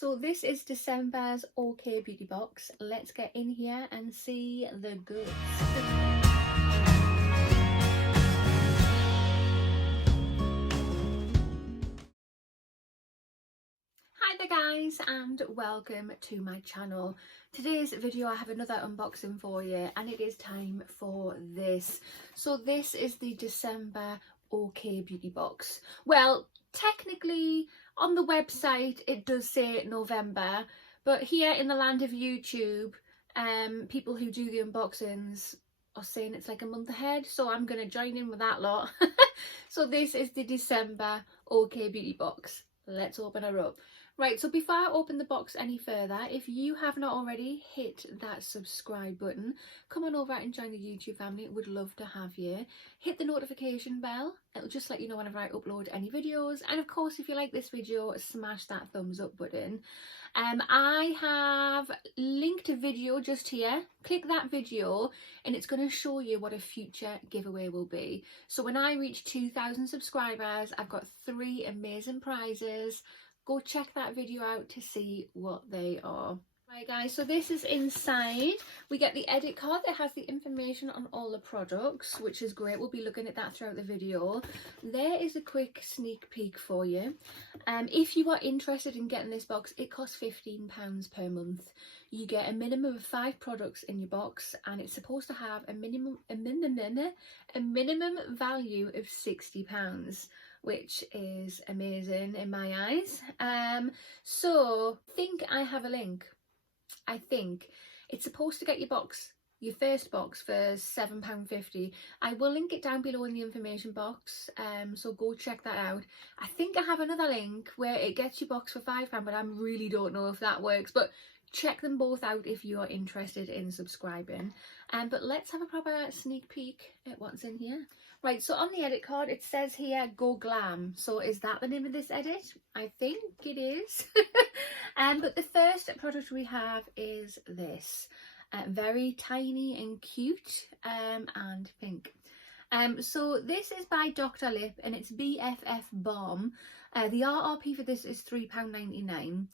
So this is December's OK Beauty Box. Let's get in here and see the goods. Hi there guys, and welcome to my channel. Today's video I have another unboxing for you, and it is time for this. So this is the December OK Beauty Box. Well, technically on the website it does say November, but here in the land of YouTube, people who do the unboxings are saying it's like a month ahead, so I'm going to join in with that lot. So this is the December OK Beauty Box. Let's open her up. Right, so before I open the box any further, if you have not already, hit that subscribe button. Come on over and join the YouTube family. Would love to have you. Hit the notification bell. It'll just let you know whenever I upload any videos. And of course, if you like this video, smash that thumbs up button. I have linked a video just here. Click that video and it's going to show you what a future giveaway will be. So when I reach 2,000 subscribers, I've got 3 amazing prizes. Go check that video out to see what they are. Right guys, so this is inside. We get the edit card that has the information on all the products, which is great. We'll be looking at that throughout the video. There is a quick sneak peek for you. If you are interested in getting this box, it costs £15 per month. You get a minimum of 5 products in your box, and it's supposed to have a minimum value of £60. Which is amazing in my eyes. So I think I have a link. I think it's supposed to get your first box for £7.50. I will link it down below in the information box, so go check that out. I think I have another link where it gets your box for £5, but I really don't know if that works. But check them both out if you are interested in subscribing. But let's have a proper sneak peek at what's in here. Right, so on the edit card it says here, go glam. So is that the name of this edit? I think it is. But the first product we have is this. Very tiny and cute, and pink. So this is by Dr. Lip and it's BFF Balm. The RRP for this is £3.99.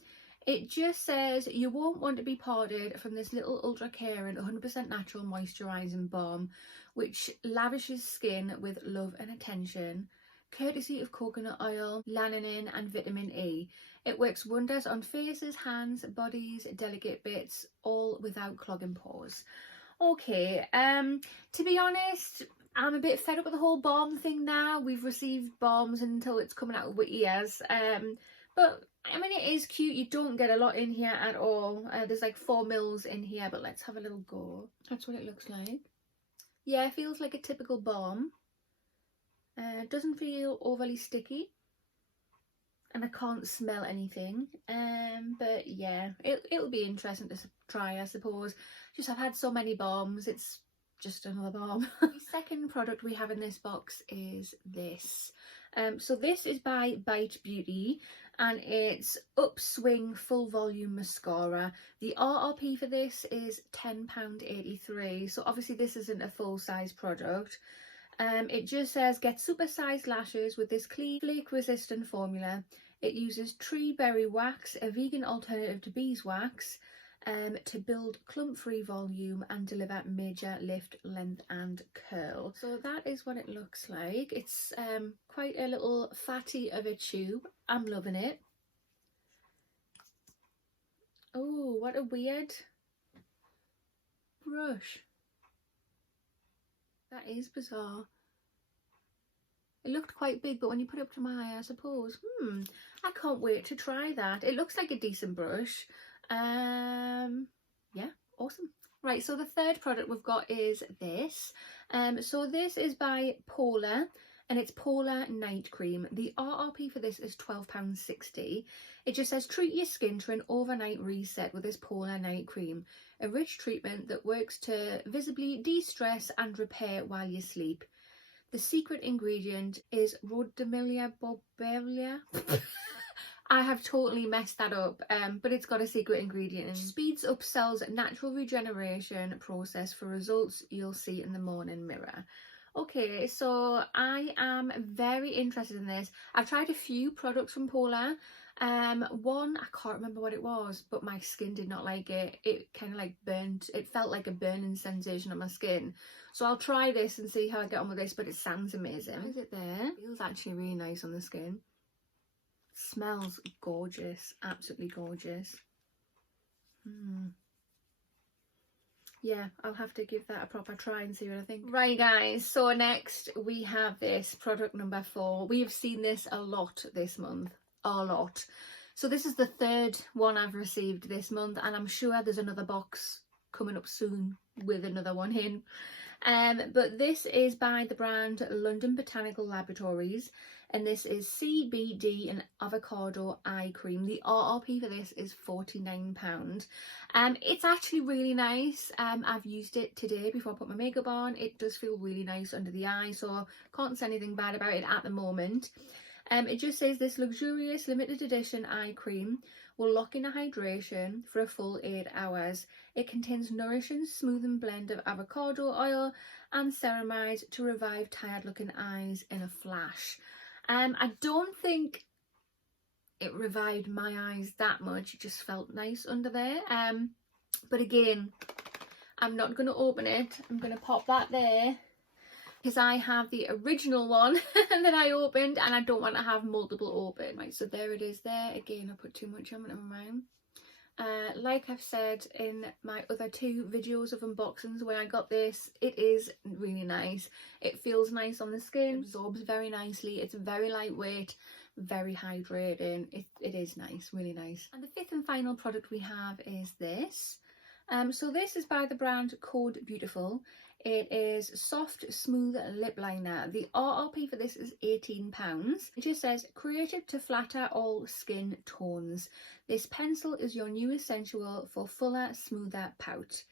It just says you won't want to be parted from this little ultra caring 100% natural moisturising balm, which lavishes skin with love and attention, courtesy of coconut oil, lanolin and vitamin E. It works wonders on faces, hands, bodies, delicate bits, all without clogging pores. Okay, to be honest, I'm a bit fed up with the whole balm thing now. We've received balms until it's coming out of our ears. But I mean, it is cute. You don't get a lot in here at all. There's like 4 mils in here, but let's have a little go. That's what it looks like. Yeah, it feels like a typical balm. It doesn't feel overly sticky. And I can't smell anything. But yeah, it'll be interesting to try, I suppose. Just I've had so many balms, it's just another balm. The second product we have in this box is this. So this is by Bite Beauty and it's Upswing Full Volume Mascara. The RRP for this is £10.83. So obviously this isn't a full size product. It just says get super sized lashes with this clean flake resistant formula. It uses tree berry wax, a vegan alternative to beeswax, to build clump-free volume and deliver major lift, length and curl. So that is what it looks like. It's quite a little fatty of a tube. I'm loving it. Oh, what a weird brush. That is bizarre. It looked quite big, but when you put it up to my eye, I suppose, I can't wait to try that. It looks like a decent brush. Yeah, awesome. Right, so the third product we've got is this. So this is by Polaar and it's Polaar Night Cream. The RRP for this is £12.60. It just says treat your skin to an overnight reset with this Polaar Night Cream, a rich treatment that works to visibly de-stress and repair while you sleep. The secret ingredient is Rhodiola borealis. I have totally messed that up, but it's got a secret ingredient and speeds up cells' natural regeneration process for results you'll see in the morning mirror. Okay, so I am very interested in this. I've tried a few products from Polaar. One, I can't remember what it was, but my skin did not like it. It kind of like burnt. It felt like a burning sensation on my skin. So I'll try this and see how I get on with this, but it sounds amazing. Is it there? It feels actually really nice on the skin. Smells gorgeous, absolutely gorgeous. Yeah, I'll have to give that a proper try and see what I think. Right guys, so next we have this product number 4. We have seen this a lot this month, a lot. So this is the 3rd one I've received this month, and I'm sure there's another box coming up soon with another one in. But this is by the brand London Botanical Laboratories, and this is CBD and avocado eye cream. The RRP for this is £49. It's actually really nice. I've used it today before I put my makeup on. It does feel really nice under the eye, so can't say anything bad about it at the moment. It just says this luxurious limited edition eye cream will lock in a hydration for a full 8 hours. It contains nourishing, smoothing blend of avocado oil and ceramide to revive tired looking eyes in a flash. I don't think it revived my eyes that much. It just felt nice under there. But again, I'm not going to open it. I'm going to pop that there, because I have the original one that I opened and I don't want to have multiple open. Right, so there it is there. Again, I put too much on, but never mind. Like I've said in my other 2 videos of unboxings where I got this, it is really nice. It feels nice on the skin, absorbs very nicely, it's very lightweight, very hydrating. It is nice, really nice. And the 5th and final product we have is this. So this is by the brand Code Beautiful. It is soft, smooth lip liner. The RRP for this is £18. It just says, created to flatter all skin tones. This pencil is your new essential for fuller, smoother pout.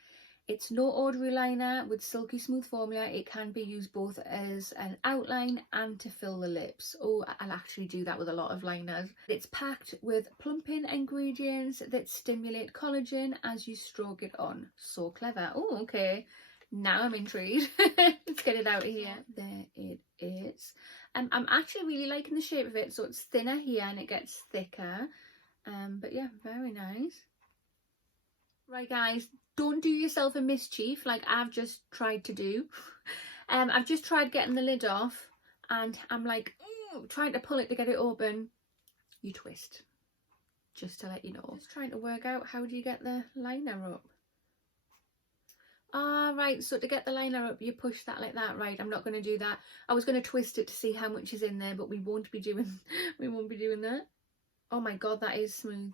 It's no ordinary liner with silky smooth formula. It can be used both as an outline and to fill the lips. Oh, I'll actually do that with a lot of liners. It's packed with plumping ingredients that stimulate collagen as you stroke it on. So clever. Oh, okay. Now I'm intrigued. Let's get it out of here. There it is. I'm actually really liking the shape of it. So it's thinner here and it gets thicker. But yeah, very nice. Right guys, don't do yourself a mischief like I've just tried to do. I've just tried getting the lid off and I'm like trying to pull it to get it open. You twist. Just to let you know. Just trying to work out how do you get the liner up. Ah, right, so to get the liner up, you push that like that. Right, I'm not going to do that. I was going to twist it to see how much is in there, but we won't be doing that. Oh my god, that is smooth.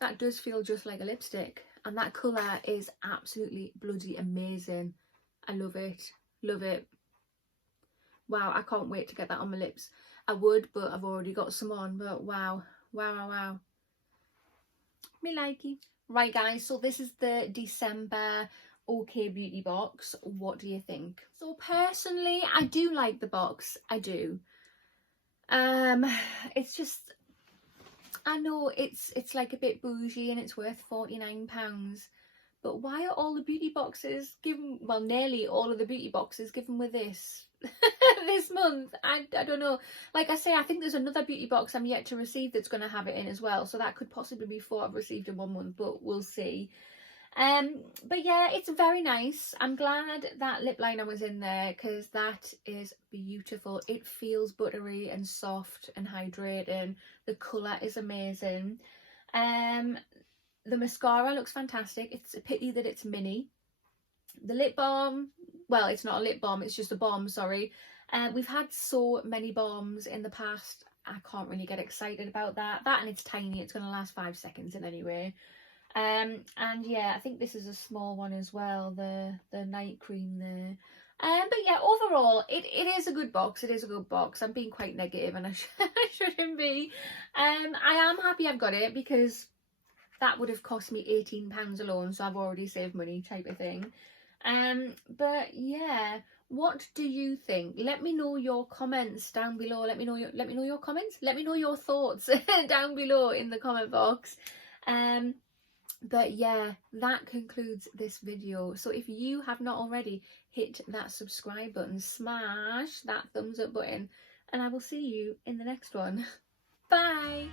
That does feel just like a lipstick. And that colour is absolutely bloody amazing. I love it. Love it. Wow, I can't wait to get that on my lips. I would, but I've already got some on. But wow. Wow, wow, wow. Me likey. Right, guys, so this is the December OK Beauty box. What do you think? So personally, I do like the box. I do. It's just, I know it's like a bit bougie and it's worth £49, but why are all the beauty boxes given, well, nearly all of the beauty boxes given with this this month? I don't know. Like I say, I think there's another beauty box I'm yet to receive that's going to have it in as well, so that could possibly be 4 I've received in 1 month, but we'll see. But yeah, it's very nice. I'm glad that lip liner was in there because that is beautiful. It feels buttery and soft and hydrating. The colour is amazing. The mascara looks fantastic. It's a pity that it's mini. The lip balm, well, it's not a lip balm, it's just a balm, sorry. We've had so many balms in the past. I can't really get excited about that. That and it's tiny. It's going to last 5 seconds in anyway. And yeah, I think this is a small one as well, the night cream there. But yeah, overall, it is a good box. It is a good box. I'm being quite negative and I shouldn't be. I am happy I've got it because that would have cost me £18 alone, so I've already saved money type of thing. But yeah, what do you think? Let me know your comments down below. Let me know your comments. Let me know your thoughts down below in the comment box. But yeah, that concludes this video. So if you have not already, hit that subscribe button, smash that thumbs up button, and I will see you in the next one. Bye.